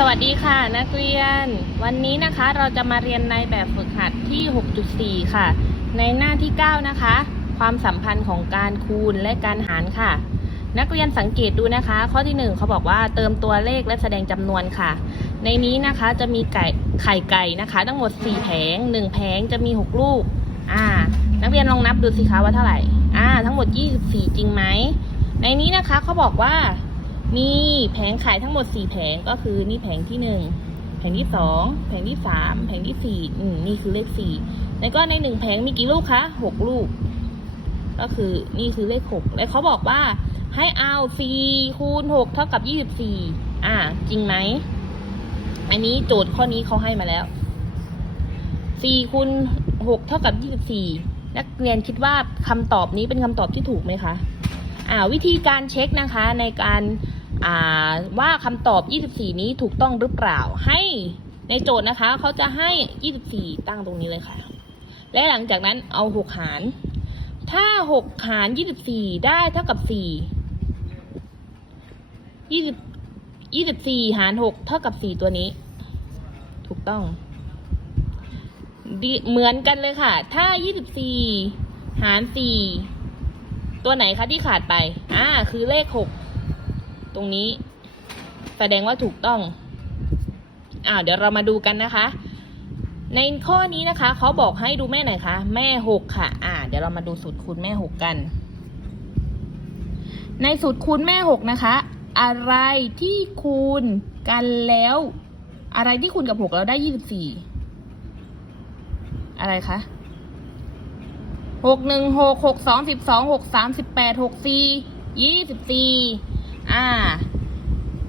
สวัสดีค่ะนักเรียน วันนี้นะคะเราจะมาเรียนในแบบฝึกหัดที่ 6.4 ค่ะ ในหน้าที่ 9 นะคะ ความสัมพันธ์ของการคูณและการหารค่ะ นักเรียนสังเกตดูนะคะ ข้อที่ 1 เขาบอกว่าเติมตัวเลขและแสดงจำนวนค่ะ ในนี้นะคะจะมีไก่ไข่ไก่นะคะ ทั้งหมด 4 แผง 1 แผงจะมี 6 ลูกอ่า นักเรียนลองนับดูสิคะว่าเท่าไหร่อ่าทั้งหมด 24 จริงไหมในนี้นะคะเขาบอกว่า มีแผงขายทั้งหมด4แผงก็คือนี่แผงที่ 1 แผงที่ 2 แผงที่ 3 แผงที่4อืมนี่คือเลข4แล้วก็ใน 1 แผงมีกี่ลูกคะ6ลูก ก็คือนี่คือเลข 6 แล้วเขาบอกว่าให้เอา4คูณ6เท่ากับ 24 อ่า จริงไหม อันนี้โจทย์ข้อนี้เขาให้มาแล้ว4คูณ6เท่ากับ 24 นักเรียนคิดว่าคำตอบนี้เป็นคำตอบที่ถูกไหมคะอ่าวิธีการเช็คนะคะในการ ว่าคำตอบ 24 นี้ถูกต้องหรือเปล่า ให้ในโจทย์นะคะเขาจะให้ 24 ตั้งตรงนี้เลยค่ะ และหลังจากนั้นเอา 6 หาร ถ้า 6 หาร 24 ได้เท่ากับ 4 20 24 หาร 6 เท่ากับ 4 ตัวนี้ ถูกต้อง เหมือนกันเลยค่ะ ถ้า 24 หาร 4 ตัวไหนคะที่ขาดไป อ่า คือเลขหก ตรงนี้ แสดงว่าถูกต้องอ้าวเดี๋ยวเรามาดูกันนะคะ ในข้อนี้นะคะเขาบอกให้ดูแม่ไหนคะ แม่หกค่ะ อ่า เดี๋ยวเรามาดูสูตรคูณแม่หกกัน ในสูตรคูณแม่หกนะคะ อะไรที่คูณกันแล้ว อะไรที่คูณกับหกแล้วได้ยี่สิบสี่อะไรคะหกหนึ่งหกหกสองสิบสองหกสามสิบแปดหกสี่ยี่สิบสี่ อ่า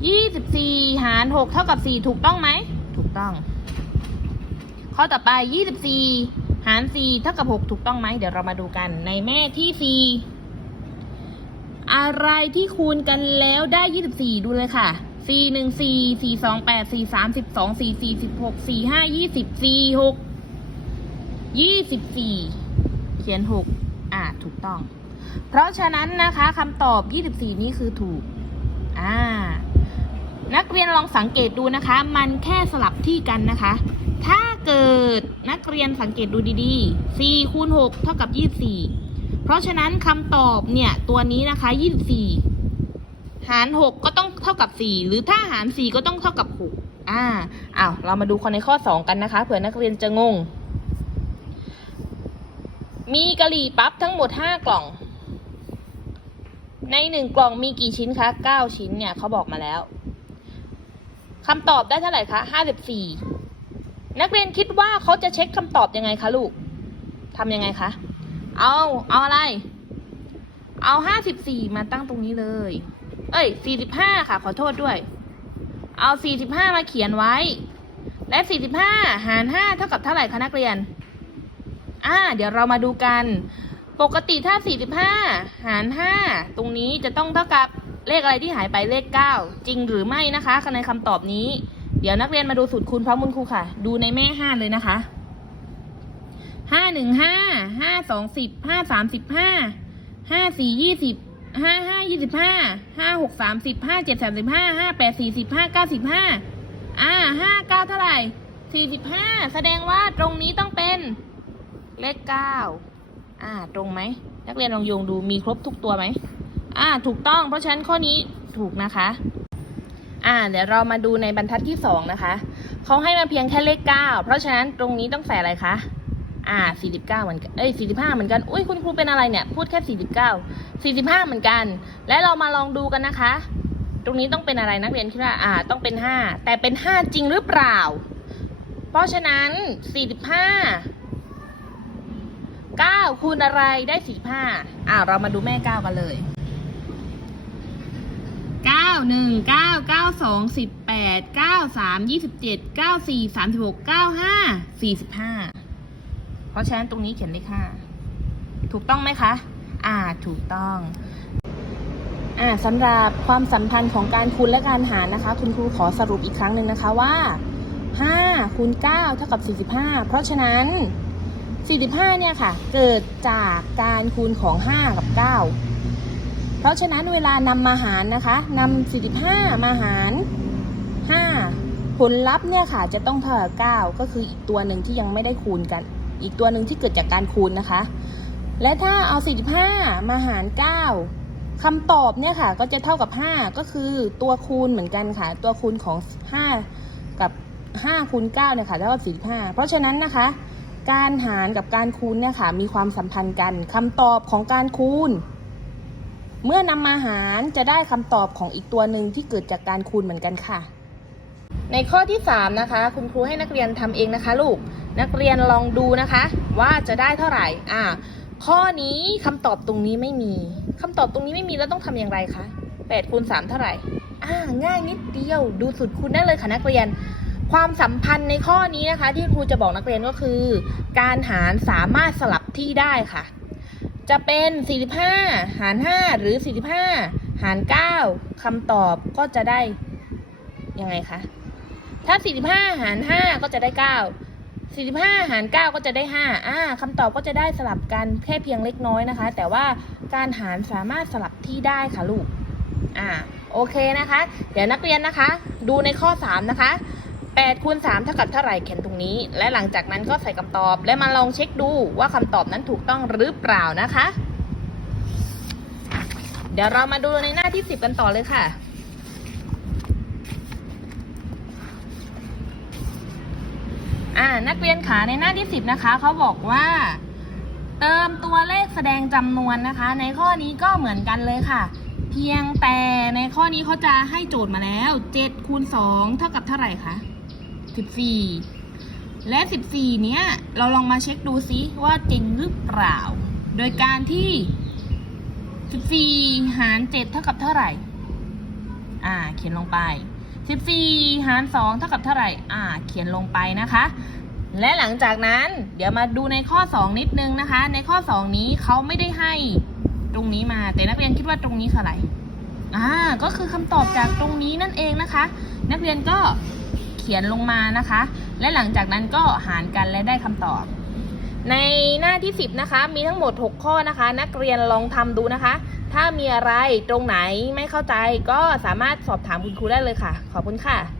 ยี่สิบสี่หารหกเท่ากับสี่ถูกต้องไหม ถูกต้อง ข้อต่อไปยี่สิบสี่หารสี่เท่ากับหกถูกต้องไหม เดี๋ยวเรามาดูกันในแม่ที่สี่อะไรที่คูณกันแล้วได้ยี่สิบสี่ดูเลยค่ะสี่หนึ่งสี่สี่สองแปดสี่สามสิบสองสี่สี่สิบหกสี่ห้ายี่สิบสี่หกยี่สิบสี่เขียน6อ่าถูกต้อง เพราะฉะนั้นนะคะคำตอบ24นี่คือถูก อ่า นักเรียนลองสังเกตดูนะคะ มันแค่สลับที่กันนะคะ ถ้าเกิดนักเรียนสังเกตดูดีๆ4คูณ6เท่ากับ24 เพราะฉะนั้นคำตอบเนี่ยตัวนี้นะคะ24 หาร 6 ก็ต้องเท่ากับ 4 หรือถ้าหาร 4 ก็ต้องเท่ากับ 6 อ่าอ้าวเรามาดูคนในข้อ 2 กันนะคะเผื่อนักเรียนจะงง มีกะหรี่ปั๊บทั้งหมดห้ากล่อง ในหนึ่งกล่องมีกี่ชิ้นคะเก้าชิ้นเนี่ยเขาบอกมาแล้วคำตอบได้เท่าไหร่คะห้าสิบสี่นักเรียนคิดว่าเขาจะเช็คคำตอบยังไงคะลูกทำยังไงคะ เอา เอาอะไร เอาห้าสิบสี่มาตั้งตรงนี้เลย เอ้ยสี่สิบห้าค่ะ ขอโทษด้วย เอาสี่สิบห้ามาเขียนไว้ และสี่สิบห้าหารห้าเท่ากับเท่าไหร่คะนักเรียน อ่า เดี๋ยวเรามาดูกัน ปกติถ้า 45 หาร 5 ตรงนี้จะต้องเท่ากับเลขอะไรที่หายไปเลข 9 จริงหรือไม่นะคะในคำตอบนี้ เดี๋ยวนักเรียนมาดูสูตรคูณพร้อมคุณครูค่ะ ดูในแม่ 5 เลยนะคะ 5 1 5 5 2 10 5 3 5 5 4 20 5 5 25 5 6 30 5 7 35 5 8 40 5 9 15อ่า5 9 เท่าไหร่ 45 แสดงว่าตรงนี้ต้องเป็นเลขเก้า อ่า ตรงไหม นักเรียนลองโยงดูมีครบทุกตัวไหม อ่า ถูกต้อง เพราะฉะนั้นข้อนี้ถูกนะคะ อ่า เดี๋ยวเรามาดูในบรรทัดที่สองนะคะ เขาให้มาเพียงแค่เลขเก้าเพราะฉะนั้นตรงนี้ต้องใส่อะไรคะ อ่าสี่สิบเก้าเหมือนกัน เอ้ยสี่สิบห้าเหมือนกัน อุ้ยคุณครูเป็นอะไรเนี่ย พูดแค่สี่สิบเก้าสี่สิบห้าเหมือนกัน และเรามาลองดูกันนะคะ ตรงนี้ต้องเป็นอะไรนักเรียนคิดว่า อ่า ต้องเป็นห้าแต่เป็นห้าจริงหรือเปล่า เพราะฉะนั้นสี่สิบห้า เก้าคูณอะไรได้สี่ห้าอ่าเรามาดูแม่เก้ากันเลยเก้าหนึ่งเก้าเก้าสองสิบแปดเก้าสามยี่สิบเจ็ดเก้าสี่สามสิบหกเก้าห้าสี่สิบห้าเพราะฉะนั้นตรงนี้เขียนเลขห้าถูกต้องไหมคะ อ่าถูกต้องอ่าสำหรับความสัมพันธ์ของการคูณและการหารนะคะ คุณครูขอสรุปอีกครั้งหนึ่งนะคะว่า5คูณ9เท่ากับ 45 เพราะฉะนั้น 45 เนี่ยค่ะ เกิดจากการคูณของ 5 กับ 9 เพราะฉะนั้นเวลานำมาหารนะคะนำ45 มาหาร 5 ผลลัพธ์เนี่ยค่ะจะต้องเท่ากับ9ก็คืออีกตัวหนึ่งที่ยังไม่ได้คูณกัน อีกตัวหนึ่งที่เกิดจากการคูณนะคะ และถ้าเอา 45 มาหาร 9คำตอบเนี่ยค่ะก็จะเท่ากับ 5 ก็คือตัวคูณเหมือนกันค่ะ ตัวคูณของ 5 กับ5คูณ9เนี่ยค่ะเท่ากับ45 เพราะฉะนั้นนะคะ การหารกับการคูณเนี่ยค่ะมีความสัมพันธ์กันคำตอบของการคูณ เมื่อนำมาหารจะได้คำตอบของอีกตัวหนึ่งที่เกิดจากการคูณเหมือนกันค่ะ ในข้อที่ 3 นะคะ คุณครูให้นักเรียนทำเองนะคะลูกนักเรียนลองดูนะคะ ว่าจะได้เท่าไหร่อ่าข้อนี้คำตอบตรงนี้ไม่มีคำตอบตรงนี้ไม่มีแล้วต้องทำอย่างไรคะ8คูณ3เท่าไหร่อ่าง่ายนิดเดียวดูสูตรคูณได้เลยค่ะนักเรียน ความสัมพันธ์ในข้อนี้นะคะ ที่ครูจะบอกนักเรียนก็คือ การหารสามารถสลับที่ได้ค่ะ จะเป็น 45 หาร 5 หรือ 45 หาร 9คำตอบก็จะได้ยังไงคะถ้า 45 หาร 5 ก็จะได้ 9 45 หาร 9 ก็จะได้ 5 อ่าคำตอบก็จะได้สลับกันแค่เพียงเล็กน้อยนะคะ แต่ว่าการหารสามารถสลับที่ได้ค่ะลูก อ่า โอเคนะคะ เดี๋ยวนักเรียนนะคะ ดูในข้อ 3 นะคะ 8คูณ3เท่ากับเท่าไหร่เขียนตรงนี้ และหลังจากนั้นก็ใส่คำตอบ และมาลองเช็คดูว่าคำตอบนั้นถูกต้องหรือเปล่านะคะ เดี๋ยวเรามาดูในหน้าที่ 10 กันต่อเลยค่ะอ่านักเรียนขาในหน้าที่ 10 นะคะเขาบอกว่า เติมตัวเลขแสดงจำนวนนะคะ ในข้อนี้ก็เหมือนกันเลยค่ะ เพียงแต่ในข้อนี้เขาจะให้โจทย์มาแล้ว7คูณ2เท่ากับเท่าไหร่คะ 14 และ 14 เนี้ย เราลองมาเช็คดูซิว่าจริงหรือเปล่า โดยการที่ 14 หาร 7 เท่ากับเท่าไหร่ อ่า เขียนลงไป 14 หาร 2 เท่ากับเท่าไหร่ อ่า เขียนลงไปนะคะ และหลังจากนั้น เดี๋ยวมาดูในข้อ 2 นิดนึงนะคะ ในข้อ 2 นี้เขาไม่ได้ให้ตรงนี้มา แต่นักเรียนคิดว่าตรงนี้คืออะไรอ่า ก็คือคำตอบจากตรงนี้นั่นเองนะคะ นักเรียนก็ ขียนลงมานะคะ และหลังจากนั้นก็หารกันและได้คำตอบ ในหน้าที่ 10 นะคะ มีทั้งหมด 6 ข้อนะคะ นักเรียนลองทำดูนะคะ ถ้ามีอะไรตรงไหนไม่เข้าใจก็สามารถสอบถามคุณครูได้เลยค่ะ ขอบคุณค่ะ